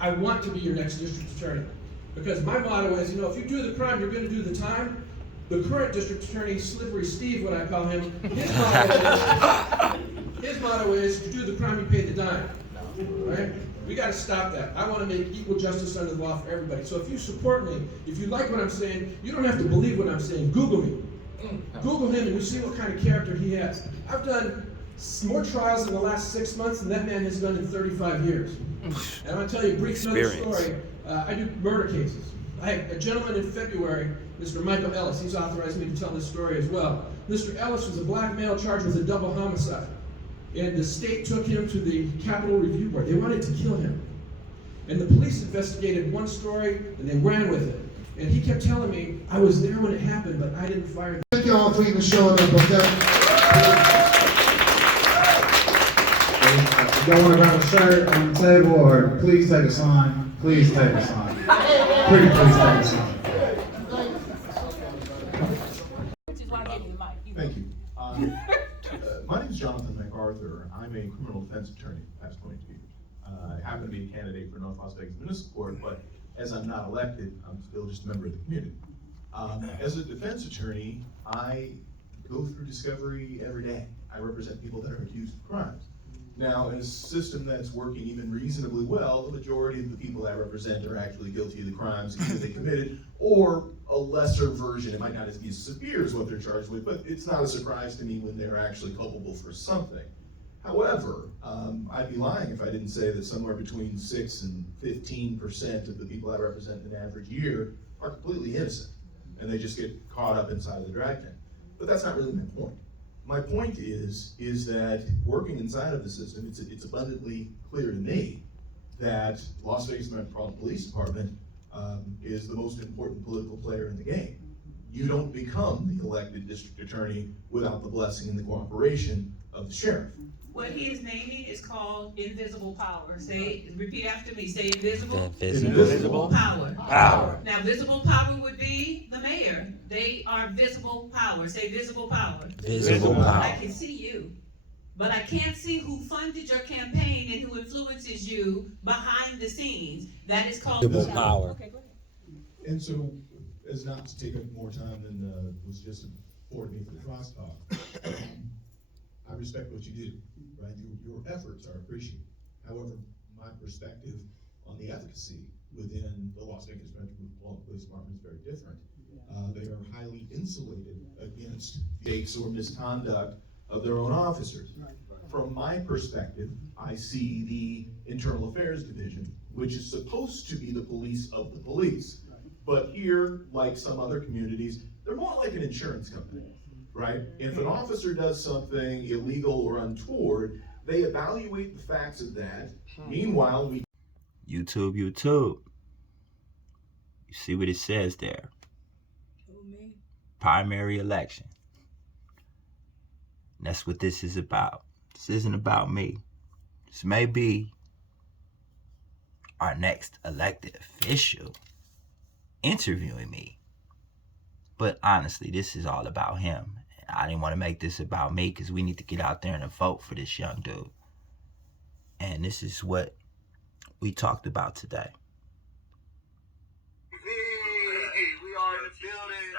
I want to be your next district attorney. Because my motto is, you know, if you do the crime, you're going to do the time. The current district attorney, Slippery Steve, what I call him, his motto is, you do the crime, you pay the dime. Right? We got to stop that. I want to make equal justice under the law for everybody. So if you support me, if you like what I'm saying, you don't have to believe what I'm saying. Google me. Google him and you see what kind of character he has. I've done more trials in the last 6 months than that man has done in 35 years. And I'm going to tell you a brief another story. I do murder cases. I had a gentleman in February, Mr. Michael Ellis. He's authorized me to tell this story as well. Mr. Ellis was a black male charged with a double homicide. And the state took him to the Capitol Review Board. They wanted to kill him. And the police investigated one story, and they ran with it. And he kept telling me, I was there when it happened, but I didn't fire. Thank you all for even showing up, okay? If y'all want to grab a shirt on the table, or please take a sign. Please take a sign. Pretty please take a sign. Thank you. My name is Jonathan MacArthur. I'm a criminal defense attorney, past 22 years. I happen to be a candidate for North Las Vegas Municipal Court, but as I'm not elected, I'm still just a member of the community. As a defense attorney, I go through discovery every day. I represent people that are accused of crimes. Now, in a system that's working even reasonably well, the majority of the people I represent are actually guilty of the crimes either they committed or a lesser version. It might not be as severe as what they're charged with, but it's not a surprise to me when they're actually culpable for something. However, I'd be lying if I didn't say that somewhere between 6 and 15% of the people I represent in an average year are completely innocent, and they just get caught up inside of the drag net. But that's not really my point. My point is that working inside of the system, it's abundantly clear to me that Las Vegas Metropolitan Police Department is the most important political player in the game. You don't become the elected district attorney without the blessing and the cooperation of the sheriff. What he is naming is called invisible power. Repeat after me. Say invisible. Invisible Power. Now, visible power would be the mayor. They are visible power. Say visible power. Visible power. I can see you, but I can't see who funded your campaign and who influences you behind the scenes. That is called Visible power. Okay, go ahead. And so, as not to take up more time than was just afforded me for the crosstalk, I respect what you do, right? Your efforts are appreciated. However, my perspective on the efficacy within the Las Vegas Metropolitan Police Department is very different. They are highly insulated against mistakes or misconduct of their own officers. From my perspective, I see the Internal Affairs Division, which is supposed to be the police of the police. But here, like some other communities, they're more like an insurance company. Right? If an officer does something illegal or untoward, they evaluate the facts of that. Meanwhile, we YouTube. You see what it says there? Primary election. And that's what this is about. This isn't about me. This may be our next elected official interviewing me. But honestly, this is all about him. I didn't want to make this about me because we need to get out there and vote for this young dude. And this is what we talked about today. Hey, we are in the building.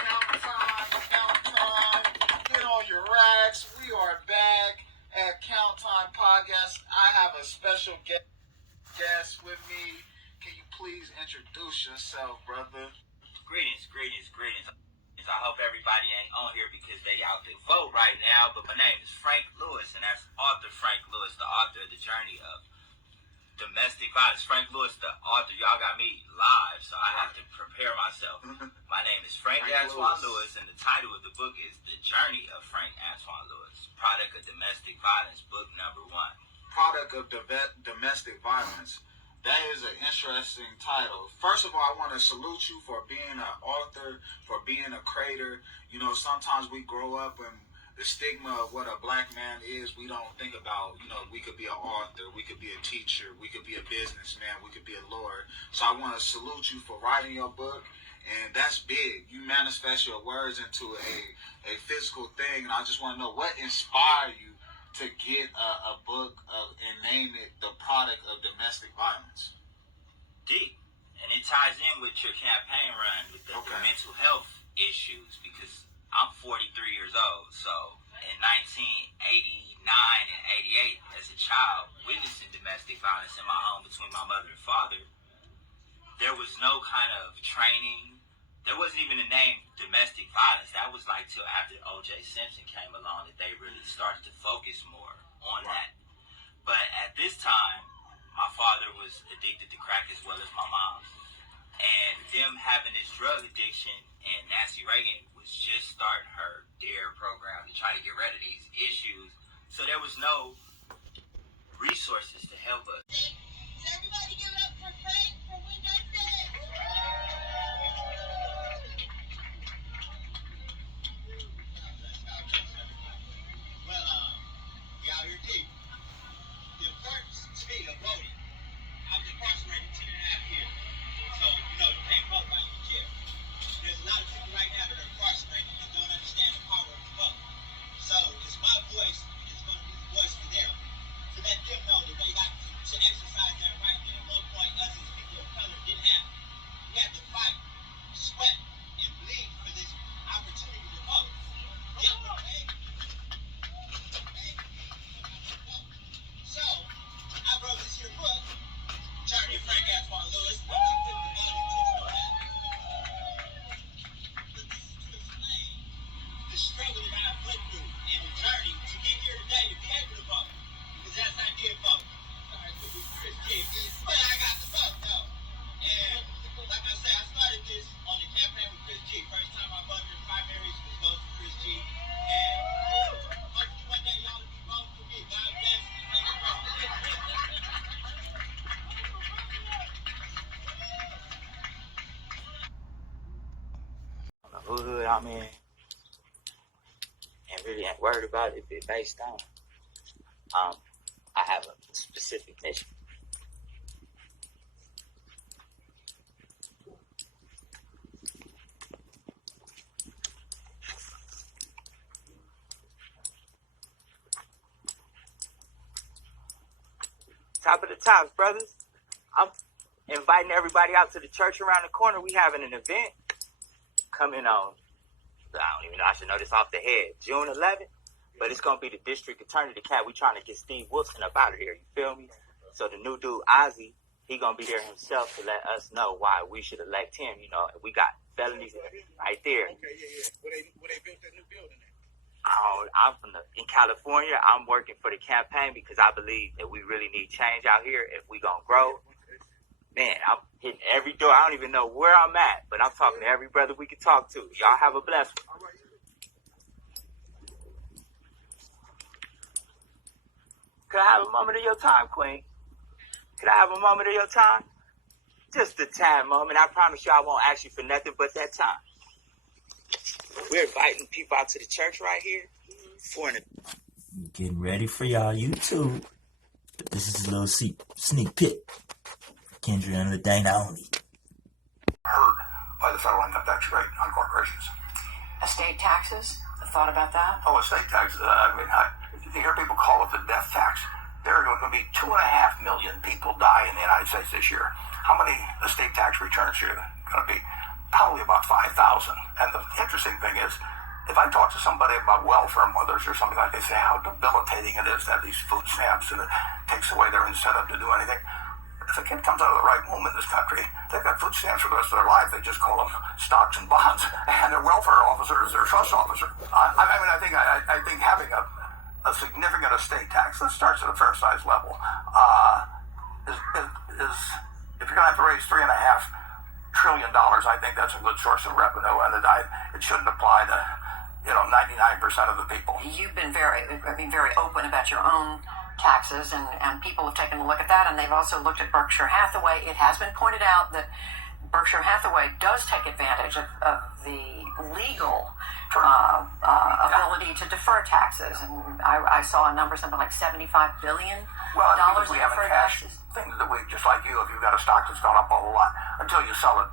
Count time. Get on your racks. We are back at Count Time Podcast. I have a special guest with me. Can you please introduce yourself, brother? Greetings. I hope everybody ain't on here because they out to vote right now, but my name is Frank Lewis, and that's author Frank Lewis, the author of The Journey of Domestic Violence. Frank Lewis, the author. Y'all got me live, so I have to prepare myself. My name is Frank Antoine Lewis, and the title of the book is The Journey of Frank Antoine Lewis, Product of Domestic Violence, book number 1. Product of Domestic Violence. That is an interesting title. First of all, I want to salute you for being an author, for being a creator. You know, sometimes we grow up and the stigma of what a black man is, we don't think about, you know, we could be an author, we could be a teacher, we could be a businessman, we could be a lawyer. So I want to salute you for writing your book, and that's big. You manifest your words into a physical thing, and I just want to know what inspired you to get a book and name it The product of domestic violence? Deep. And it ties in with your campaign run with the mental health issues, because I'm 43 years old. So in 1989 and 88, as a child, witnessing domestic violence in my home between my mother and father, there was no kind of training. There wasn't even a name domestic violence. That was like till after O.J. Simpson came along that they really started to focus more on that. But at this time, my father was addicted to crack as well as my mom. And them having this drug addiction, and Nancy Reagan was just starting her thier program to try to get rid of these issues. So there was no resources to help us. So everybody give it up for Frank for Windows Day. Well, we out here deep. The importance to me of voting. I was incarcerated 10 and a half years. So, you can't vote while you're in jail. There's a lot of people right now that are incarcerated that don't understand the power of the vote. So, it's my voice, it's going to be the voice for them. To let them know that they got to exercise that right that at one point us as people of color didn't have. We had to fight, sweat, and bleed for this opportunity to vote. So, I wrote this here book, Journey of Frank Lewis. I'm not putting the body intention on that. But this is to explain the struggle that I went through and the journey to get here today to be able to vote. Because that's I did vote. Sorry, it was Chris G. But I got the vote, though. And like I said, I started this on the campaign with Chris G. First time I voted in primaries was voting for Chris G. And hopefully one day y'all will be voting for me. God bless you. Thank you. Hood I'm in, and really ain't worried about it based on I have a specific mission. Top of the tops, brothers. I'm inviting everybody out to the church around the corner. We having an event coming on, I don't even know, I should know this off the head, June 11th, but it's going to be the district attorney, the cat. We trying to get Steve Wilson up out of here, you feel me? So the new dude, Ozzy, he going to be there himself to let us know why we should elect him. We got felonies right there. Okay, yeah. Where they built that new building at? I'm in California. I'm working for the campaign because I believe that we really need change out here if we going to grow. Man, I'm hitting every door. I don't even know where I'm at, but I'm talking to every brother we can talk to. Y'all have a blessed one. Could I have a moment of your time, Queen? Could I have a moment of your time? Just a tad moment. I promise you I won't ask you for nothing but that time. We're inviting people out to the church right here for an getting ready for y'all YouTube. But this is a little sneak peek. Kendra and Dana only. Heard by the federal income tax rate on corporations. Estate taxes? A thought about that? Oh, estate taxes. You hear people call it the death tax. There are going to be 2.5 million people die in the United States this year. How many estate tax returns are going to be? Probably about 5,000. And the interesting thing is, if I talk to somebody about welfare mothers or something like that, they say how debilitating it is to have these food stamps and it takes away their incentive to do anything. If a kid comes out of the right womb in this country, they've got food stamps for the rest of their life. They just call them stocks and bonds, and their welfare officers, their trust officer. I think having a significant estate tax that starts at a fair-sized level is if you're going to have to raise $3.5 trillion, I think that's a good source of revenue, and it shouldn't apply to 99% of the people. You've been very open about your own taxes, and people have taken a look at that, and they've also looked at Berkshire Hathaway. It has been pointed out that Berkshire Hathaway does take advantage of the legal ability to defer taxes, and I saw a number, something like $75 billion because we in have a deferred cash taxes. thing that we, just like you, if you've got a stock that's gone up a whole lot until you sell it.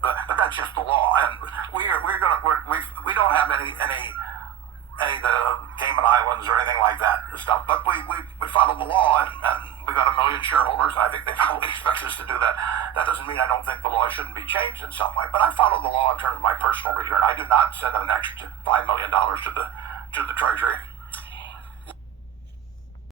But that's just the law, and we don't have any of the Cayman Islands or anything like that stuff. But we follow the law, and we got 1 million shareholders, and I think they probably expect us to do that. That doesn't mean I don't think the law shouldn't be changed in some way, but I follow the law in terms of my personal return. I do not send an extra $5 million to the Treasury.